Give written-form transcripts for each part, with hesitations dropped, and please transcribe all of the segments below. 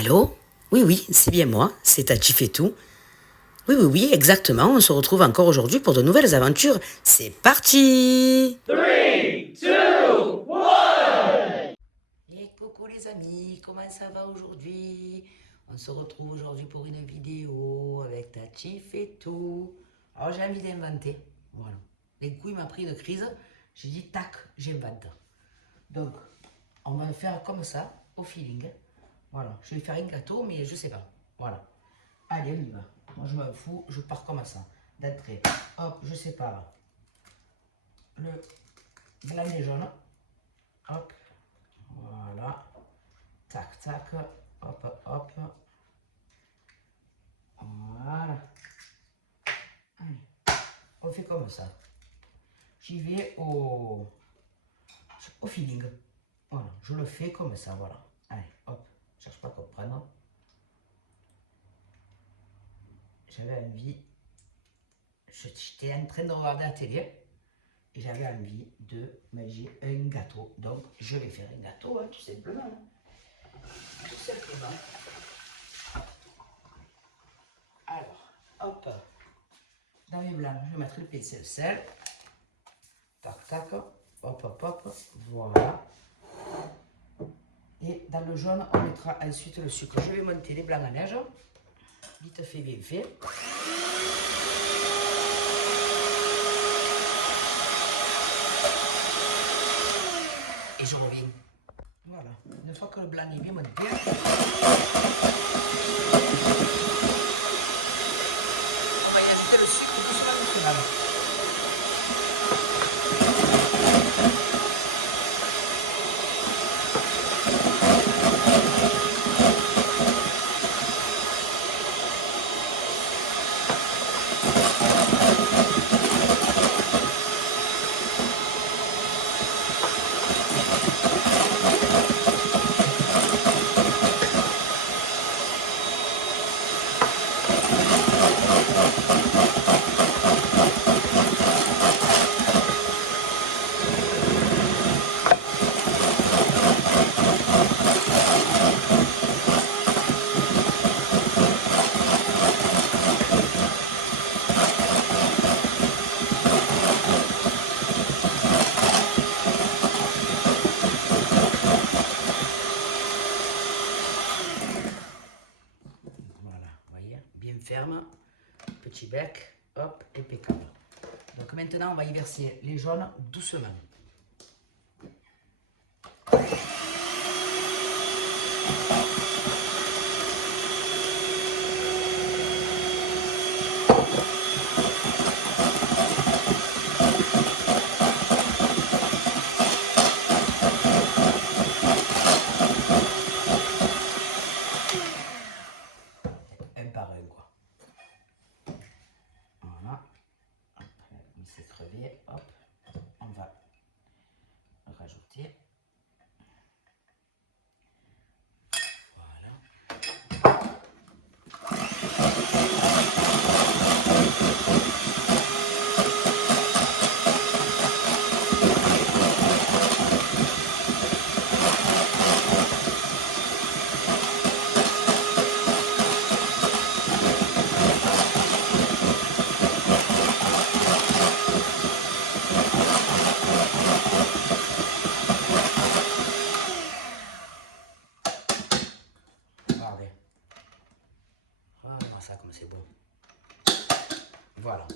Allô? Oui, oui, c'est bien moi, c'est Tati fait tout. Oui, oui, oui, exactement, on se retrouve encore aujourd'hui pour de nouvelles aventures. C'est parti! 3, 2, 1. Et coucou les amis, comment ça va aujourd'hui? On se retrouve aujourd'hui pour une vidéo avec Tati fait tout. Alors j'ai envie d'inventer, voilà. D'un coup il m'a pris une crise, j'ai dit tac, j'invente. Donc on va le faire comme ça, au feeling. Voilà, je vais faire un gâteau, mais je sais pas. Voilà. Allez, on y va. Moi, je m'en fous, je pars comme ça. D'entrée. Hop, je sépare le blanc et jaune. Hop. Voilà. Tac, tac. Hop, hop. Voilà. Allez. On fait comme ça. J'y vais au feeling. Voilà, je le fais comme ça, voilà. Allez, hop. Cherche pas à comprendre. J'avais envie. J'étais en train de regarder la télé et j'avais envie de manger un gâteau. Donc, je vais faire un gâteau, hein, tout simplement. Tout simplement. Alors, hop. Dans mes blancs, je vais mettre le pincel sel. Tac, tac. Hop, hop, hop. Voilà. Et dans le jaune, on mettra ensuite le sucre. Je vais monter les blancs à neige. Vite fait, bien fait. Et je reviens. Voilà. Une fois que le blanc est bien monté, on va y ajouter le sucre doucement, doucement. Bien ferme, petit bec, hop, impeccable. Donc maintenant, on va y verser les jaunes doucement. Un par un, quoi. Voilà. Hop, il s'est crevé, hop, on va rajouter. Regardez. Regardez ça comme c'est bon. Voilà.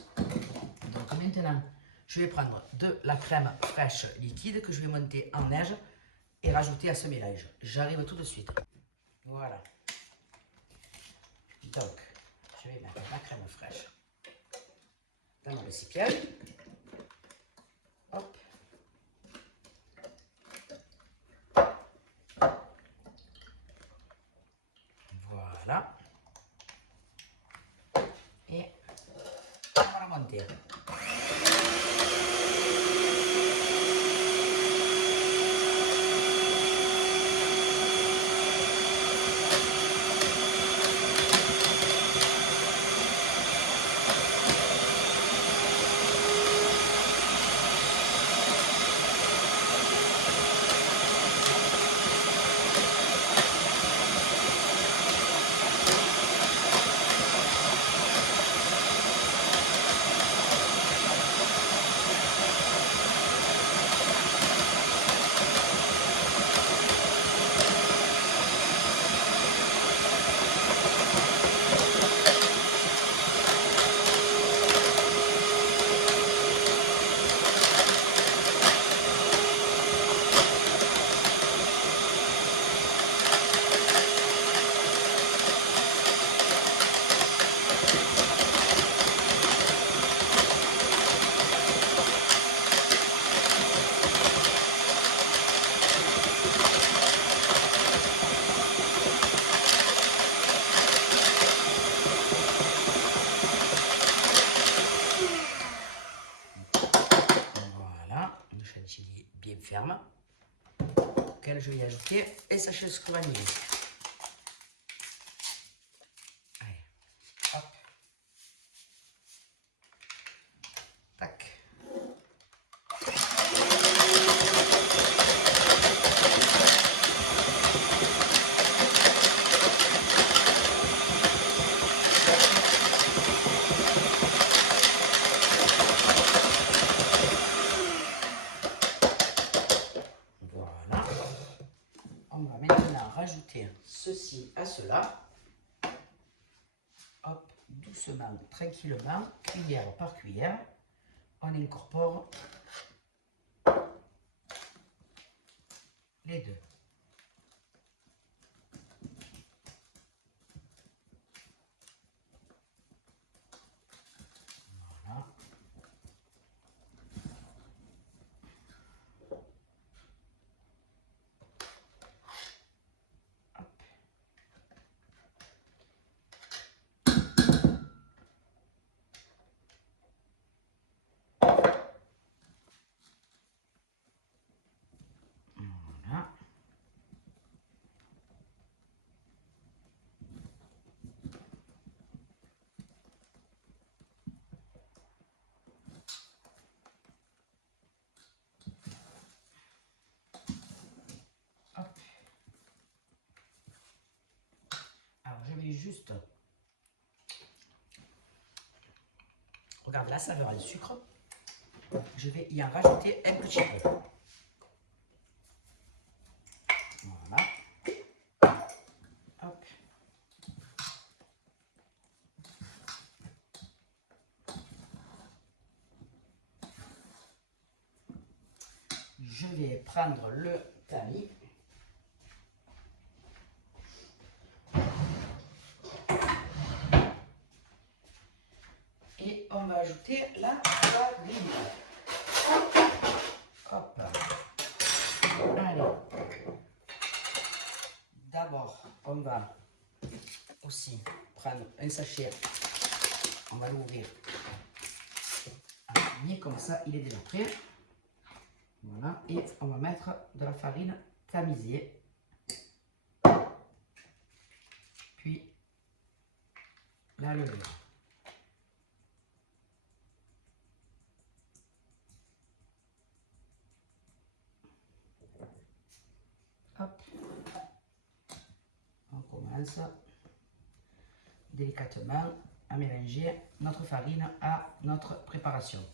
Donc maintenant, je vais prendre de la crème fraîche liquide que je vais monter en neige et rajouter à ce mélange. J'arrive tout de suite. Voilà. Donc, je vais mettre la crème fraîche dans mon récipient. Hop. Voilà. Et on va la monter. de chantilly bien ferme, auquel je vais ajouter un sachet de sucre vanillé. Allez, hop, tac. Voilà. On va maintenant rajouter ceci à cela. Hop, doucement, tranquillement, cuillère par cuillère, on incorpore les deux. Voilà. Hop. Voilà. Hop. Alors je vais juste regarde la saveur et le sucre. Je vais y en rajouter un petit peu. Voilà. Hop. Je vais prendre le tamis. Et on va ajouter la farine. Hop. Allez. D'abord, on va aussi prendre un sachet. On va l'ouvrir. Bien comme ça, il est déjà prêt. Voilà. Et on va mettre de la farine tamisée. Puis la levure. Hop. On commence délicatement à mélanger notre farine à notre préparation.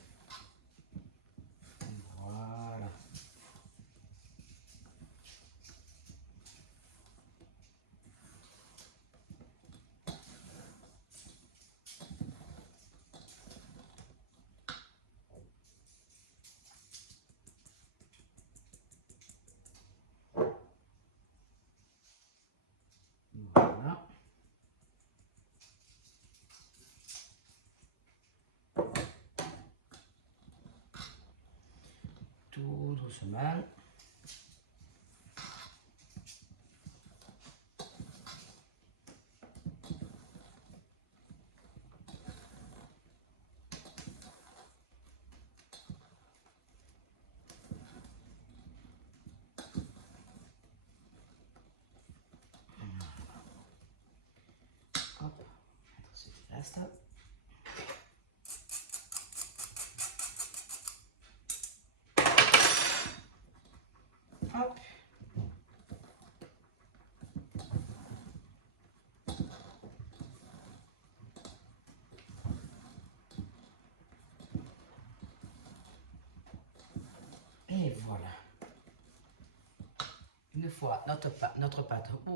Voilà. Voilà. Tout doucement. Hop, mettre ce qui reste. Hop. Et voilà. Une fois notre pâte,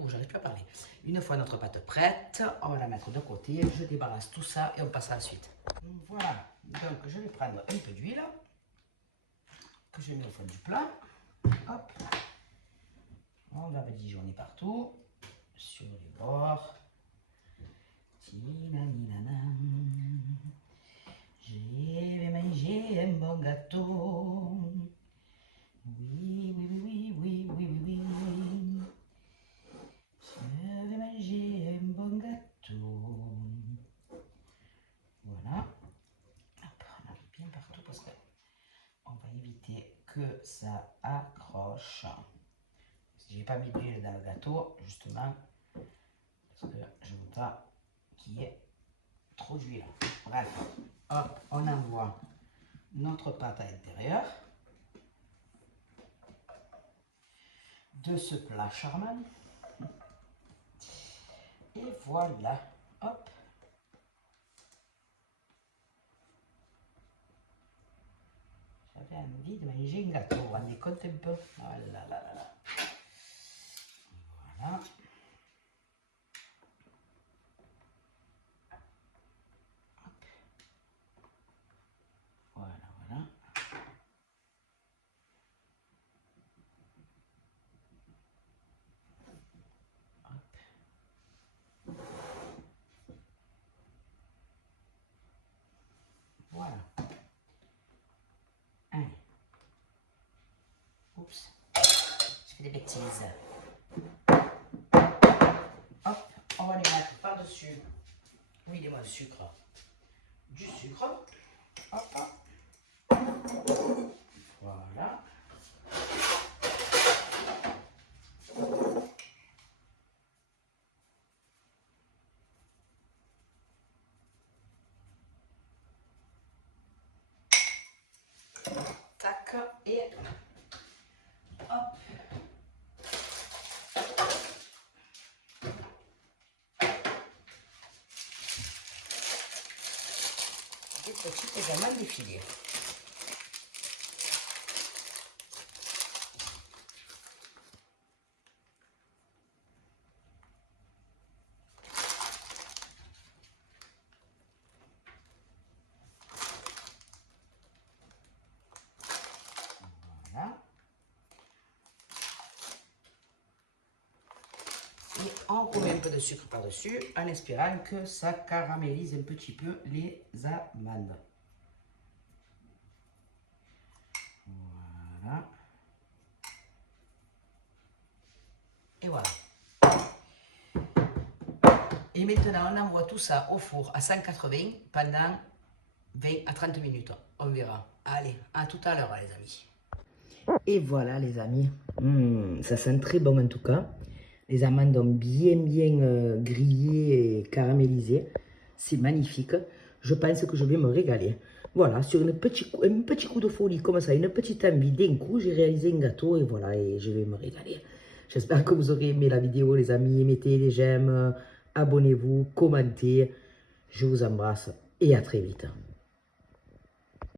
j'arrive plus à parler. Une fois notre pâte prête, on va la mettre de côté. Je débarrasse tout ça et on passe à la suite. Voilà. Donc je vais prendre un peu d'huile que je mets au fond du plat. Hop. On va badigeonner partout, sur les bords. Je vais manger un bon gâteau. Oui, oui, oui, oui, oui, oui, oui. Je vais manger un bon gâteau. Voilà. Hop, on arrive bien partout parce qu'on va éviter que ça accroche. Je n'ai pas mis d'huile dans le gâteau, justement, parce que je ne veux pas qu'il y ait trop d'huile. Bref, hop, on envoie notre pâte à l'intérieur de ce plat charmant. Et voilà, hop. J'avais envie de manger un gâteau, vous vous rendez compte un peu? Oh là là là là. Voilà. Hop. Voilà, voilà. Hop. Voilà. Allez. Oups. Je fais des bêtises. Hop, on va les mettre par-dessus. Oui, il est moins de sucre. Du sucre. Hop, hop. Voilà. Tac, et hop. Des petites amandes défilées. Voilà. Et on remet un peu de sucre par-dessus en espérant que ça caramélise un petit peu les amandes. Voilà. Et voilà. Et maintenant, on envoie tout ça au four à 180 pendant 20 à 30 minutes. On verra. Allez, à tout à l'heure, les amis. Et voilà, les amis. Ça sent très bon en tout cas. Les amandes ont bien grillé et caramélisé. C'est magnifique. Je pense que je vais me régaler. Voilà, sur un petit coup de folie comme ça, une petite envie d'un coup, j'ai réalisé un gâteau et voilà, et je vais me régaler. J'espère que vous aurez aimé la vidéo, les amis. Mettez les j'aime, abonnez-vous, commentez. Je vous embrasse et à très vite.